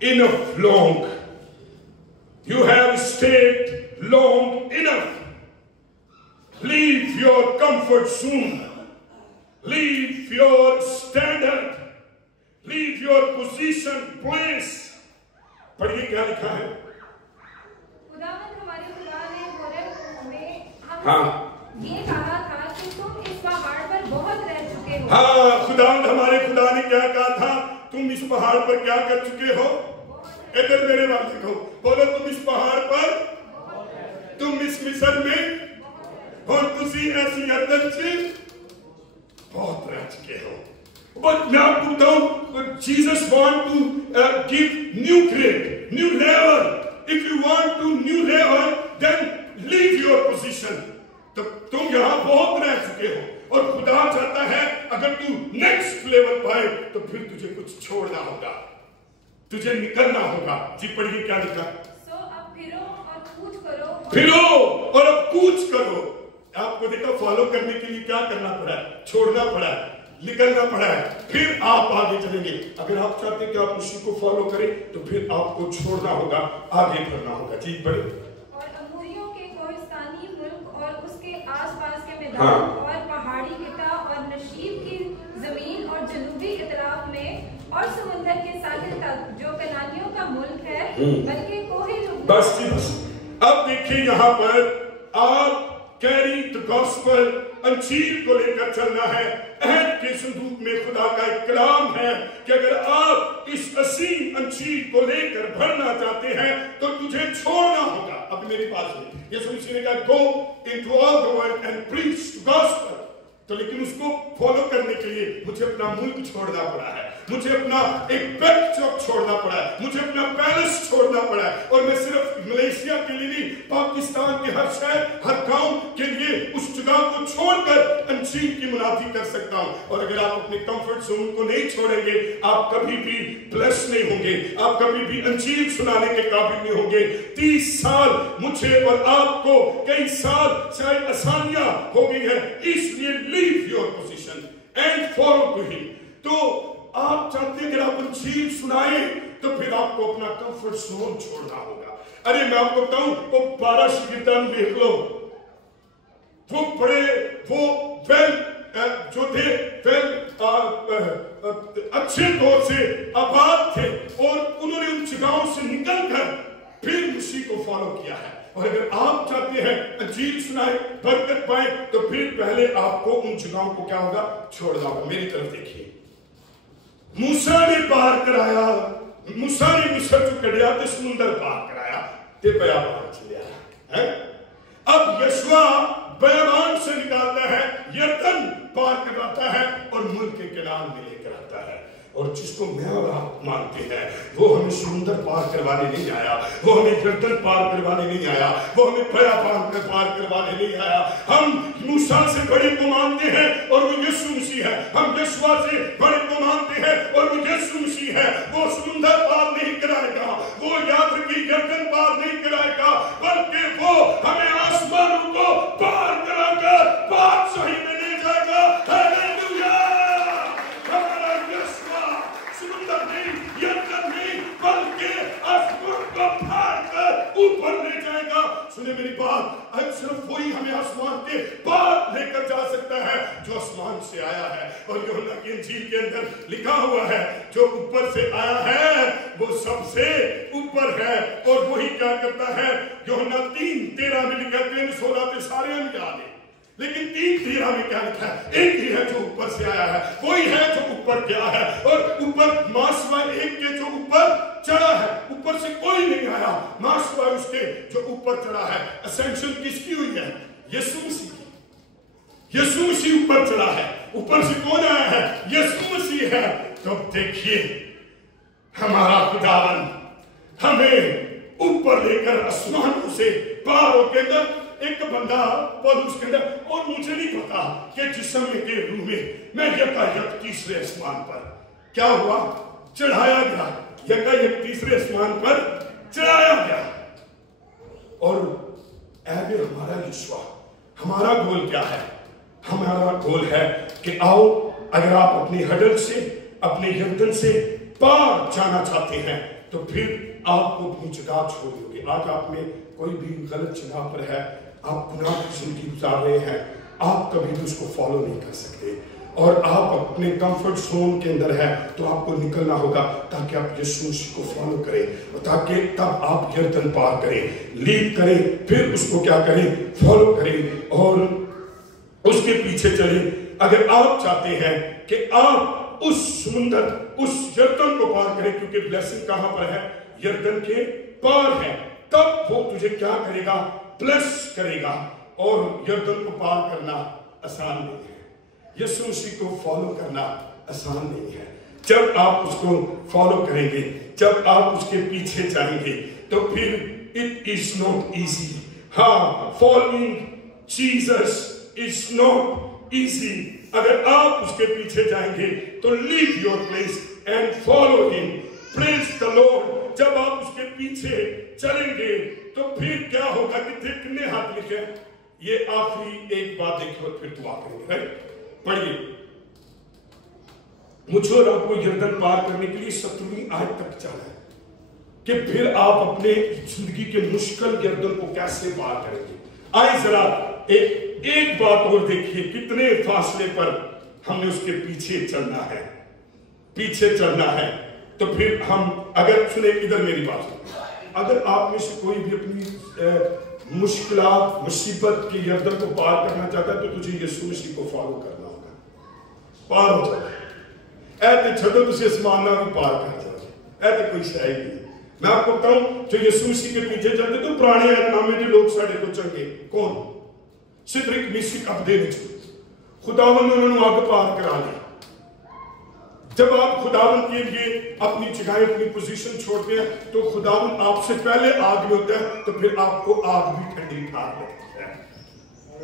enough long, you have stayed long enough, leave your comfort zone, leave your standard, leave your position, place। पढ़िए क्या लिखा है, खुदावंद हमारे खुदा ने होरेब में हाँ ये कहा था कि तुम इस पहाड़ पर बहुत रह चुके हो। हाँ, हमारे खुदा ने क्या कहा था? तुम इस पहाड़ पर क्या कर चुके हो? इधर मेरे बात देखो, बोलो तुम इस पहाड़ पर, तुम इस मिस्र में और तुसी ऐसी हरकत से बहुत रह चुके हो। But मैं आपको बताऊं, Jesus want to give new grade, new level. If you want to new level, then leave your position. तो तुम यहाँ बहुत रह चुके हो और खुदा चाहता है अगर तू नेक्स्ट लेवल पाए तो फिर तुझे कुछ छोड़ना होगा, तुझे निकलना होगा। जी पढ़िए क्या लिखा? सो अब फिरो और कूच करो, फिरो और अब कूच करो। आपको देखो फॉलो करने के लिए क्या करना पड़ा है? छोड़ना पड़ा है, निकलना पड़ा है, फिर आप आगे चलेंगे। अगर आप चाहते हैं कि आप उसी को फॉलो करें तो फिर आपको छोड़ना होगा, आगे बढ़ना होगा। जी पढ़े। और अमोरियों के कोहिस्तानी मुल्क और उसके आसपास के मैदान, हाँ। और पहाड़ी हिता और नशीब की जमीन और जनूबी इतराफ में और समुद्र के साहिल तक जो कनानियों का मुल्क है, बल्कि कोहे बस जी बस। अब देखिए यहाँ पर आप कैरी द गॉस्पेल, अंजील को लेकर चलना है। अहद के संदूक में खुदा का एक कलाम है कि अगर आप इस असीम अंजील को लेकर भरना चाहते हैं तो तुझे छोड़ना होगा। अब मेरी बात सुनिए, यीशु मसीह ने कहा go into all the world and preach the gospel. तो लेकिन उसको फॉलो करने के लिए मुझे अपना मुल्क छोड़ना पड़ा है, मुझे अपना एक बैकड्रॉप छोड़ना पड़ा है, मुझे अपना पैलेस छोड़ना पड़ा है। और मैं सिर्फ मलेशिया के लिए नहीं, पाकिस्तान के हर शहर, हर गांव के लिए उस जगह को छोड़कर अंजील की मुनादी कर सकता हूं। और अगर आप अपने कंफर्ट जोन को नहीं छोड़ेंगे, आप कभी भी ब्लेस नहीं होंगे, आप कभी भी अंजील सुनाने के काबिल नहीं होंगे। 30 साल मुझे और आपको, कई साल शायद आसानियां हो गई है, इसलिए leave your position and follow to him. तो आप चाहते हैं कि आप अंजील सुनाए तो फिर आपको अपना कंफर्ट जोन छोड़ना होगा। अरे मैं आपको बताऊं, वो 12 शागिर्दान देख लो, वो बड़े, वो वेल जो थे, वेल अच्छे तौर से आबाद थे और उन्होंने उन जगहों से निकलकर फिर उसी को फॉलो किया है। और अगर आप चाहते हैं अंजील सुनाए, बरकत पाए, तो फिर पहले आपको उन जगहों को क्या होगा? छोड़ना होगा। मेरी तरफ देखिए, मूसा ने पार कराया, मूसा ने मिस्र चो कढ़िया ते समुंदर पार कराया ते बयाबान चले आया है। अब यशवा बयाबान से निकालता है, यरदन पार करवाता है और मुल्क के किनारे में लेकर आता है। और जिसको मैं और आप मानते हैं वो हमें समुंदर पार करवाने नहीं आया, वो हमें यरदन पार करवाने नहीं आया, वो हमें बयाबान पार करवाने नहीं आया। हम मूसा से बड़े को मानते हैं और वो यीशु मसीह है, हम यशवा से बड़े को मानते हैं और वो यीशु मसीह है। वो समुंदर पार नहीं कराएगा, वो याद रखिए यरदन पार नहीं कराएगा, बल्कि वो हमें आसमानों को पार कराकर बादशाही में ले जाएगा। हालेलुया! हमारा यीशु समुंदर नहीं, यरदन नहीं, बल्कि आसमान को फाड़ कर ऊपर ले जाएगा। सुने मेरी बात, अब सिर्फ वही हमें आसमान के पार लेकर जा सकता है जो आसमान से आया है। और यूहन्ना की इंजील के अंदर लिखा हुआ है, जो ऊपर से आया है वो सबसे ऊपर है। और वही क्या करता है? यूहन्ना 3:13 में लिखा, 3:16 ते सारे हम याद है, लेकिन 3:13 में क्या लिखा है? एक ही है जो ऊपर से आया है, वही है जो ऊपर गया है। और ऊपर मासवा एक के जो ऊपर चढ़ा है, ऊपर से कोई नहीं आया, मासवा उसके जो ऊपर चढ़ा है। असेंशन किसकी हुई है? यीशु मसीह की। यीशु मसीह ऊपर चढ़ा है। ऊपर से कौन आया है? यीशु मसीह है। तो देखिए हमारा खुदावन हमें ऊपर लेकर आसमानों से पार होकर एक बंदा पौलुस के अंदर, और मुझे नहीं पता कि जिस्म के रूह में मैं यकायक तीसरे आसमान पर क्या हुआ? चढ़ाया गया। यकायक तीसरे आसमान पर चढ़ाया गया। और ऐबे हमारा विश्वास, हमारा गोल क्या है? हमारा गोल है कि आओ, अगर आप अपनी हडल से, अपने यरदन से पार जाना चाहते हैं तो फिर आपको अपनी जगह छोड़नी होगी। आज आप में कोई भी गलत जगह पर है, आप गुनाह की जिंदगी गुजार रहे हैं, आप कभी भी उसको फॉलो नहीं कर सकते। और आप अपने कंफर्ट जोन के अंदर है तो आपको निकलना होगा ताकि आप यीशु मसीह को फॉलो करें, ताकि तब आप यरदन पार करें, लीड करें, फिर उसको क्या करें? फॉलो करें और उसके पीछे चले। अगर आप चाहते हैं कि आप उस समुंदर, उस यरदन को पार करें, क्योंकि ब्लेसिंग कहां पर है? यरदन के पार है, तब वो तुझे क्या करेगा? ब्लेस करेगा। और यरदन को पार करना आसान नहीं है, यीशु मसीह को फॉलो करना आसान नहीं है। जब आप उसको फॉलो करेंगे, जब आप उसके पीछे जाएंगे, तो फिर इट इज नॉट इजी। हाँ, following Jesus is not easy. अगर आप उसके पीछे जाएंगे तो leave your place and follow him. Praise the Lord. जब आप उसके पीछे चलेंगे तो फिर क्या होगा? कितने हाथ लिखे? ये आखिरी एक बात देखो, फिर दुआ करेंगे। राइट, पढ़िए। मुझे और आपको यरदन पार करने के लिए 17वीं आयत तक चला है कि फिर आप अपने जिंदगी के मुश्किल यरदन को कैसे पार करेंगे। आइए जरा एक बात और देखिए, कितने फासले पर हमने उसके पीछे चलना है, पीछे चलना है। तो फिर हम, अगर सुने इधर मेरी बात, अगर आप में से कोई भी अपनी मुश्किलात, मुसीबत के यरदन को पार करना चाहता है, तो तुझे यीशु मसीह को फॉलो करना होगा। पार हो जाए ऐसे छो तुझे आसमान भी पार कर जाओ, ऐसे कोई शायद नहीं। मैं आपको बताऊं, जो यीशु मसीह के पीछे चलते तो पुराने ऐतनामे के लोग साढ़े को चंगे कौन? सिद्रिक मिसिक अब्दे खुदावन उन्होंने आग पार करा ली। जब आप खुदावन के लिए अपनी जगह, अपनी पोजीशन छोड़ते हैं, तो खुदावन आपसे पहले आग में होता है, तो फिर आपको आग भी ठंडी ठार लगती है।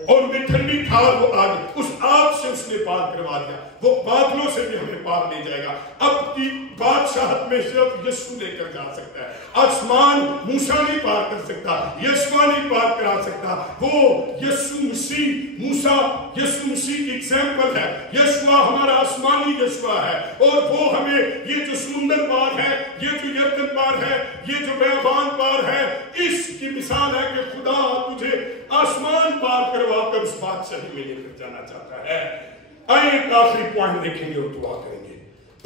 और वे ठंडी ठार वो आग, उस आग से उसने पार करवा दिया। वो बादलों से भी हमें पार ले जाएगा। अब की बादशाहत में सिर्फ यीशु लेकर जा सकता है। आसमान मूसा नहीं पार कर सकता, यीशु नहीं पार करा सकता। वो यीशु मसीह, मूसा यीशु मसीह एग्जाम्पल है। यीशु हमारा आसमानी यीशु है, और वो हमें ये जो समुंदर पार है, ये जो यरदन पार है, ये जो बेबान पार है, इसकी मिसाल है कि खुदा तुझे आसमान पार करवाकर उस बादशाही में लेकर जाना चाहता है। आइए एक आखिरी पॉइंट देखेंगे और दुआ करेंगे।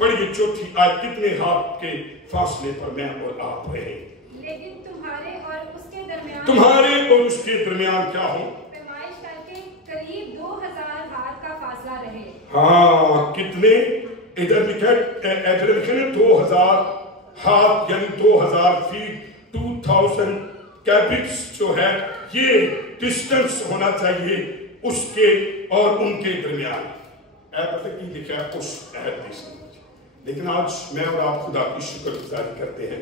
पढ़िए चौथी आयत, कितने हाथ के फासले पर मैं और आप रहे? लेकिन तुम्हारे और उसके दरमियान, तुम्हारे और उसके दरमियान क्या हो? पैमाइश करके करीब 2000 हाथ का फासला रहे। हाँ, कितने? इधर लिखा है, लिखे ना 2000 हाथ, यानी 2000 फीट, 2000 कैबिट्स जो है, ये डिस्टेंस होना चाहिए उसके और उनके दरमियान। पता की लिखा है उस अहद। लेकिन आज मैं और आप खुदा की शुक्रगुजारी करते हैं,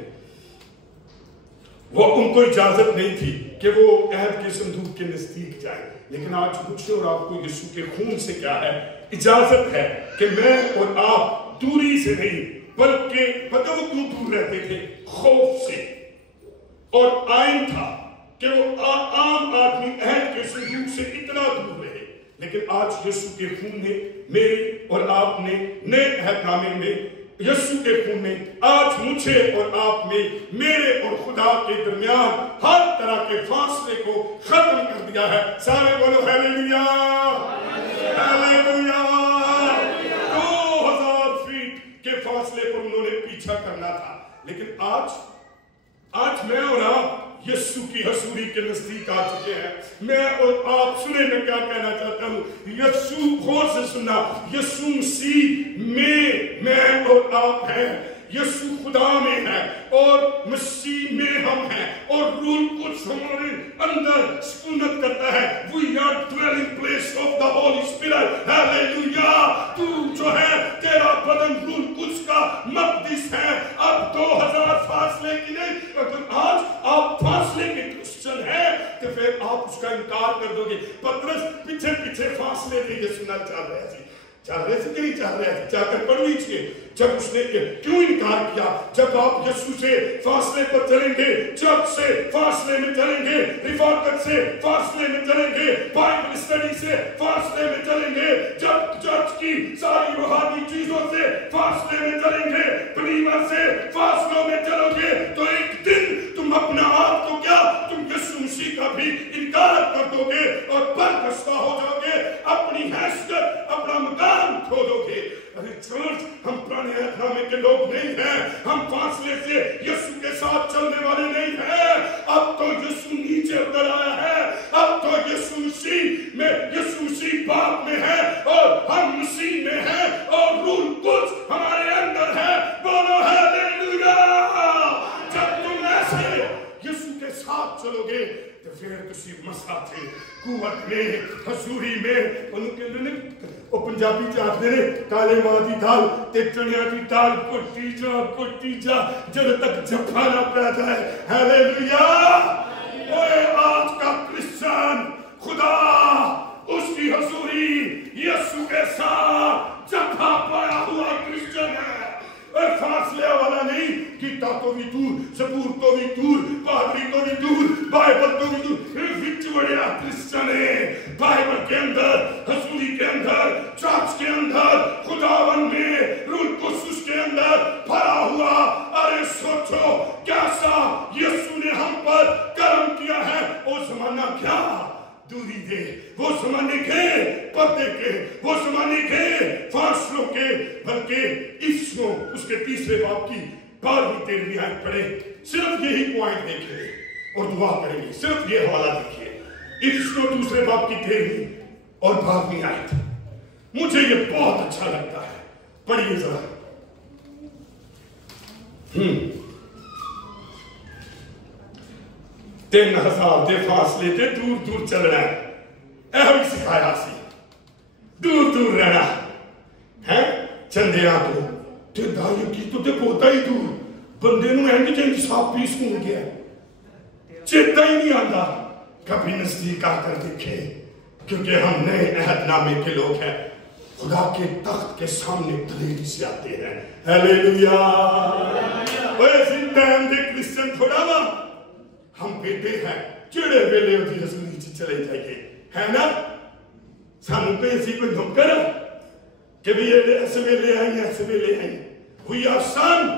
वो उनको इजाजत नहीं थी कि वो अहद के संदूक के नजदीक जाए, लेकिन आज मुझे और आपको यीशु के खून से क्या है? इजाजत है कि मैं और आप दूरी से नहीं, बल्कि पता वो क्यों दूर रहते थे? खौफ से। और आइन था कि वो आम आदमी अहद के संदूक से इतना दूर रहे, लेकिन आज यीशु के खून ने, मेरे और आपने नए अहदनामे में, यीशु के खून ने आज मुझे और आप में, मेरे और खुदा के दरमियान हर तरह के फासले को खत्म कर दिया है। सारे बोलो हालेलुया, हालेलुया। 2000 फीट के फासले पर उन्होंने पीछा करना था, लेकिन आज मैं और आप यीशु की हसूरी के नजदीक आ चुके हैं। मैं और आप सुने, मैं क्या कहना चाहता हूं, यीशु, गौर से सुनना, यीशु मसीह में मैं और आप हैं, यीशु खुदा में है और मसीह में हम हैं, और रूह कुछ हमारे अंदर सुकूनत करता है। We are dwelling place of the Holy Spirit. Hallelujah. तू जो है, तेरा बदन रूह कुछ का मक़दिस है। अब 2000 फासले की नहीं, अगर आज आप फासले के क्रिश्चियन है तो फिर आप उसका इनकार कर दोगे। पतरस पीछे पीछे फासले नहीं सुनना चाह रहे थे, चाह रहे थे कि नहीं चाह रहे थे? जाकर पढ़ लीजिए, जब उसने क्यों इनकार किया। जब आप यीशु से फासले पर चलेंगे, जब से फासले में चलेंगे, रिफाकत से फासले में चलेंगे, बाइबल स्टडी से फासले में चलेंगे, जब चर्च की सारी रूहानी चीजों से फासले में चलेंगे, बिलीवर से फासलों में चलोगे, तो एक दिन तुम अपने आप को क्या, तुम यीशु मसीह का भी इनकार कर दोगे और बरगश्ता हो जाओगे, अपनी हैसियत, अपना मकाम खो दोगे। अरे चर्च, हम पुराने ऐतनामे के लोग नहीं हैं, हम फासले से यीशु के साथ चलने वाले नहीं हैं। अब तो यीशु नीचे उतर आया है, अब तो यीशु मसीह में, यीशु मसीह बाप में है, और हम मसीह में है और रूह कुछ हमारे अंदर है। बोलो हालेलुया। जब तुम ऐसे यीशु के साथ चलोगे तो फिर तुसी मसा थे कुवत में, हजूरी में, उनके ने ਉਹ ਪੰਜਾਬੀ ਚ ਆਖਦੇ ਨੇ ਕਾਲੇ ਮਾਂ ਦੀ ਦਾਲ ਤੇ ਚਣਿਆਂ ਦੀ ਦਾਲ ਕੁੱਟੀ ਜਾ ਜਦ ਤੱਕ ਜੱਫਾ ਨਾ ਪੈ ਜਾਏ। हालेलुया। ओए आज का क्रिश्चियन खुदा उसकी हजूरी यीशु के साथ जफ्फा पाया हुआ क्रिश्चियन है। फासले वाला नहीं, गीता तो भी दूर, सबूर तो भी दूर, पादरी तो भी दूर, बाइबल तो भी दूर, विच बड़ा क्रिश्चियन है। बाइबल के अंदर, हजूरी के अंदर, चर्च के अंदर, खुदावन में, रूह कुदस के अंदर भरा हुआ। अरे सोचो कैसा यीशु ने हम पर कर्म किया है। वो जमाना क्या दूरी दे, वो जमाने के पर्दे के, वो जमाने के फासलों के, बल्कि इसको उसके तीसरे बाप की 12वीं 13वीं आयत पढ़े, सिर्फ यही पॉइंट देखें और दुआ करेंगे। सिर्फ ये हवाला देखिए, इसको दूसरे बाप की 13वीं और 12वीं आयत। मुझे ये बहुत अच्छा लगता है, पढ़िए जरा। 3000 ਦੇ ਫਾਸਲੇ ਤੇ ਦੂਰ ਚੱਲਣਾ ਇਹੋ ਹੀ ਸਿਖਾਇਆ ਸੀ। ਦੂਰ ਰਹਿਣਾ ਹੈ ਚੰਦਿਆਂ ਤੋਂ ਤੇ ਦਾਇਕੀ ਤੋਂ ਤੇ ਬਹੁਤਾ ਹੀ ਦੂਰ। ਬੰਦੇ ਨੂੰ ਇੰਜ ਜਿੰਜ ਸਾਫ ਪੀਸ ਹੋ ਗਿਆ, ਚੇਤਾ ਹੀ नहीं आता कभी नजदीक आकर देखे, क्योंकि हम नए अहदनामे के लोग हैं। खुदा के तख्त के सामने दलेरी से आते हैं। हालेलुया। वैसे टाइम दे क्रिश्चियन थोड़ा ना हम बेटे हैं, चिड़े वेले उठी हजूरी च चले जाइए, है ना। सानू कोई ऐसी कोई धमकर कि भी ये ऐसे वेले आई, ऐसे वेले आई। हुई आसान।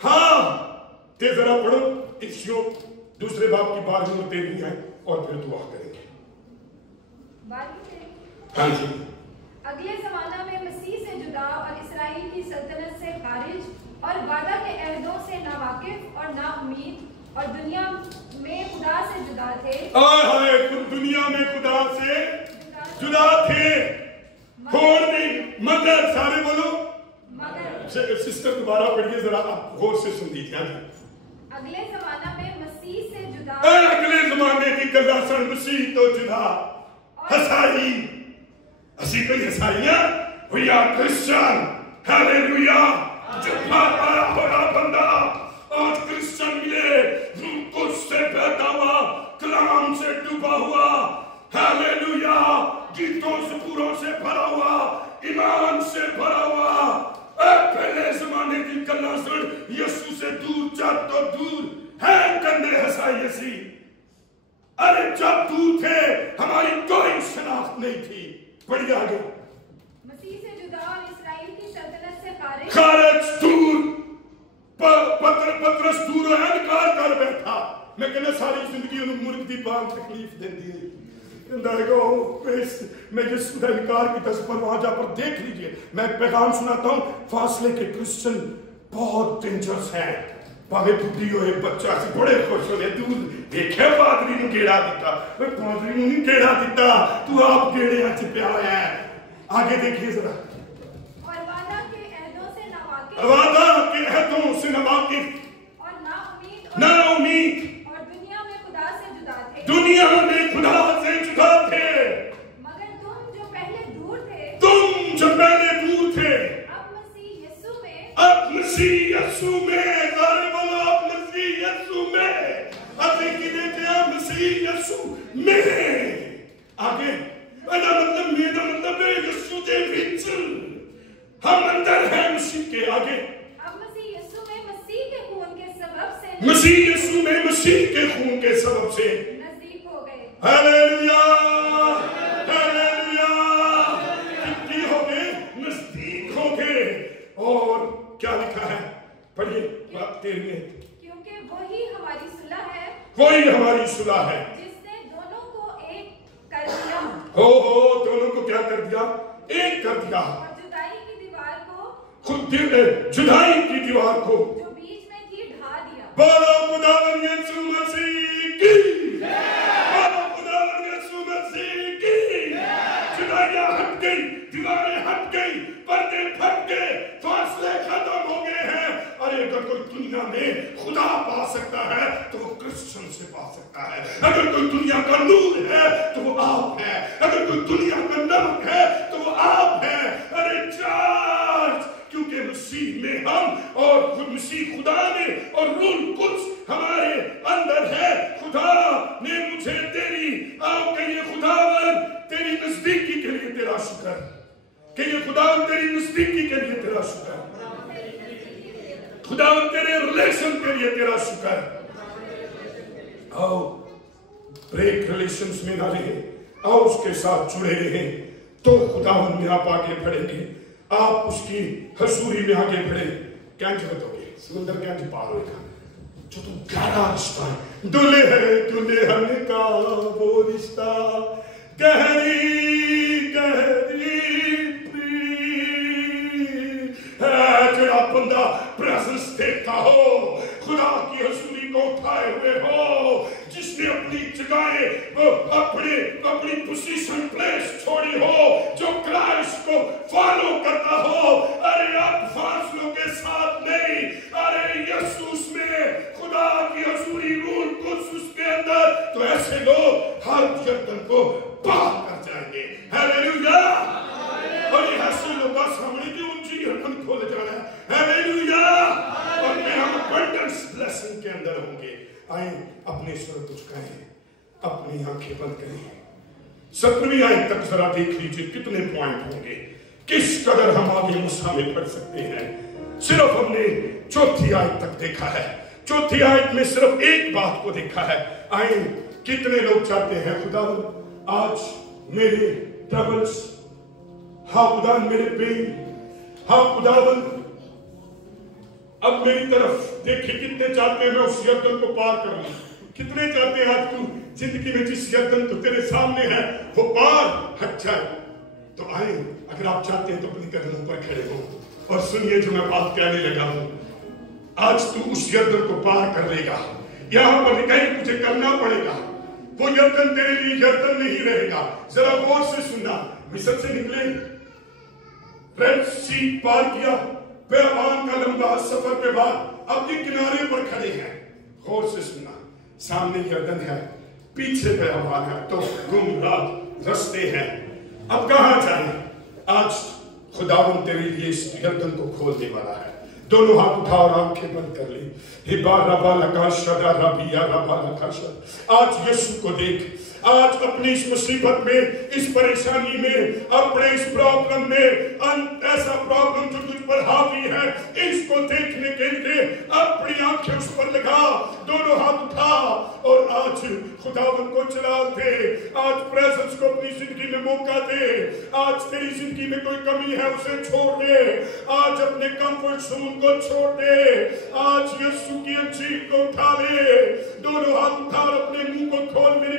हाँ ते जरा पढ़ो इसको दूसरे बाप की 12वीं और 13वीं है और फिर दुआ करेंगे। हाँ जी। अगले जमाना में मसीह से जुदा और इस्राएल की सल्तनत से खारिज और वादा के अहदों से नावाकिफ और नाउम्मीद और दुनिया में खुदा से जुदा थे। दुनिया में खुदा से जुदा थे। कौन नहीं? मगर सारे बोलो मगर। सिस्टर दोबारा पढ़िए जरा, आप गौर से सुन लीजिए। अगले जमाना में मसीह से जुदा, अगले जमाने की गलासन मसीह तो जुदा। हसाई असी कोई हसाइयां वी आर क्रिश्चियन। हालेलुया। जब पाया बड़ा बंदा आज क्रिश्चियन मिले, कुछ से बैठा हुआ, कलाम से डूबा हुआ, हालेलुया, गीतों से पूरों से भरा हुआ, ईमान से भरा हुआ। पहले जमाने की गलासन यीशु से दूर जात तो दूर है कंधे हसाई असी। अरे जब दूर थे हमारी कोई शनाख्त नहीं थी। बढ़िया आगे। मसीह से जुदा और इस्राएल की सल्तनत से खारिज दूर। पतरस दूर है, इनकार कर बैठा। मैं कहना सारी जिंदगी उन्हें मुर्ग दी बाल तकलीफ देती है। मैं यीशु का इनकार की तस पर वहां जाकर देख लीजिए। मैं पैगाम सुनाता हूं, फासले के क्रिश्चियन बहुत डेंजरस हैं। भावे बुद्धि हो बच्चा से बड़े खुश हो गए। दूर देखे पादरी ने गेड़ा दिता, पादरी ने नहीं गेड़ा दिता, तू आप गेड़े च पिया है। आगे देखिए जरा। और वादा के अहदों से नावाकिफ, वादा के अहदों से नावाकिफ और नाउम्मीद और दुनिया में खुदा से जुदा थे। दुनिया में खुदा से जुदा थे। मगर तुम जो पहले दूर थे, अब मसीह यीशु में, अब मसीह यीशु में, सारे बोलो अब मसीह यीशु में। अभी की देते हैं मसीह यीशु में। आगे मतलब मेरा मतलब है यीशु के विच हम अंदर हैं मसीह के। आगे अब मसीह यीशु में मसीह के खून के सबब से, मसीह यीशु में मसीह के खून के सबब से नजदीक हो गए। हालेलुया। हालेलुया। कितनी हो गए? नजदीक हो गए। और क्या लिखा है? पढ़िए 13वें। क्योंकि वही हमारी सुलह है, वही हमारी सुलह है, जिसने दोनों को एक कर दिया। हो दोनों को क्या कर दिया? एक कर दिया। और जुदाई की दीवार को, जुदाई की दीवार को जो बीच में थी, ढा दिया। बोलो खुदावन यीशु मसीह की। बोलो खुदावन यीशु मसीह की। जुदाइयां हट गई, अगर कोई दुनिया में खुदा पा सकता है तो वो क्रिश्चियन से पा सकता है। अगर कोई दुनिया का नूर है तो वो आप है। अगर कोई दुनिया का नमक है तो वो आप है। अरे चर्च, क्योंकि मसीह में हम और मसीह खुदा ने और रूह कुद्स हमारे अंदर है। खुदा ने मुझे तेरी आओ कहिए खुदावन तेरी नजदीकी के लिए तेरा शुक्र, कहिए खुदावन तेरी नजदीकी के लिए तेरा शुक्र, खुदावन तेरे रिलेशन के लिए तेरा शुक्र। आओ ब्रेक रिलेशंस में ना रहे, आओ उसके साथ जुड़े रहे तो खुदावन में आप आगे बढ़ेंगे, आप उसकी हजूरी में आगे बढ़े। क्या बताओगे समुद्र क्या पार होगा जो तुम गहरा रिश्ता है, दुल्हन का वो रिश्ता गहरी गहरी जड़ा बंदा प्रेजेंस देखता हो, खुदा की हजूरी को उठाए हुए हो, जिसने अपनी जगह अपनी पोजीशन प्लेस छोड़ी हो, जो क्राइस्ट को फॉलो करता हो। अरे आप फासलों के साथ नहीं, अरे यीशु में खुदा की हजूरी रूह कुद्स उसके अंदर, तो ऐसे लोग हर यर्दन को पार कर जाएंगे। हालेलुया। और ये ऐसे लोगों का सामने की ऊंची यर्दन खोल जाना है। हालेलुया। और मैं हम अबंडेंस ब्लेसिंग के अंदर होंगे। आए अपने सर झुकाएं, अपनी आंखें बंद करें। 17वीं आयत तक जरा देख लीजिए कितने पॉइंट होंगे, किस कदर हम आगे मूसा में पढ़ सकते हैं। सिर्फ हमने चौथी आयत तक देखा है, चौथी आयत में सिर्फ एक बात को देखा है। आए कितने लोग चाहते हैं खुदा आज मेरे ट्रबल्स, हाँ खुदा मेरे पेन, हाँ खुदावन अब मेरी तरफ देखिए। कितने चाहते हैं मैं उस यर्दन को पार कर लूं, कितने चाहते हैं आज तू जिंदगी में जिस यर्दन तो तेरे सामने है वो पार हट जाए। तो आए अगर आप चाहते हैं तो अपने कदमों पर खड़े हो और सुनिए जो मैं बात कहने लगा हूं। आज तू उस यर्दन को पार कर लेगा, यहां पर कहीं तुझे करना पड़ेगा, वो यर्दन तेरे लिए यर्दन नहीं रहेगा। जरा गौर से सुनना, मिस्र से निकले, रेड सी पार किया, बेअमान का लंबा सफर के बाद अपने किनारे पर खड़े हैं। गौर से सुनना, सामने यर्दन है, पीछे बेअमान है, तो गुमराह रास्ते हैं। अब कहां जाए? आज खुदावन तेरे लिए इस यर्दन को खोलने वाला है। दोनों हाथ उठा और आंखें बंद कर ली। आज यीशु को देख, आज अपनी इस मुसीबत में, इस परेशानी में, अपने इस प्रॉब्लम में, ऐसा प्रॉब्लम जो तुझ पर हावी है, इसको देखने के लिए अपनी आंखें उस पर लगा, दोनों हाथ उठा और आज खुदावन को चला दे। आज प्रेजेंस को अपनी जिंदगी में मौका दे। आज तेरी जिंदगी में कोई कमी है उसे छोड़ दे। आज अपने कंफर्ट जोन को छोड़ दे। आज यीशु की अंजीर को उठा ले, दोनों हाथ उठा और अपने मुंह को खोल मेरे